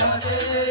મારે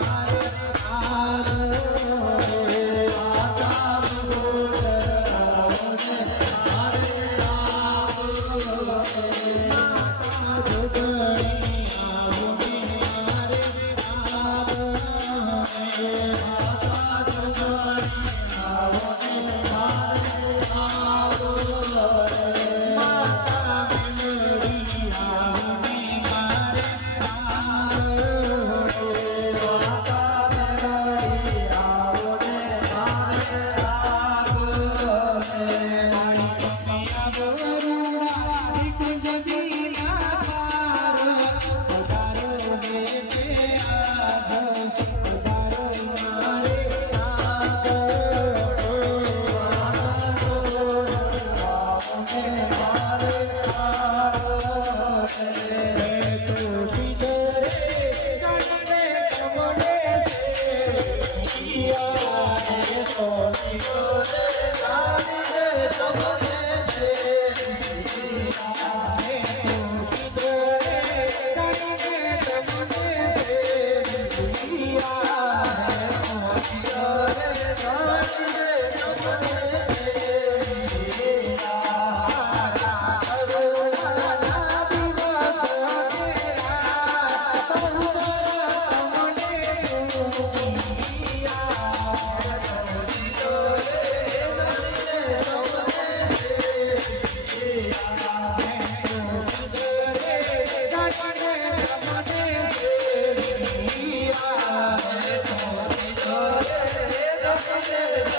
મારે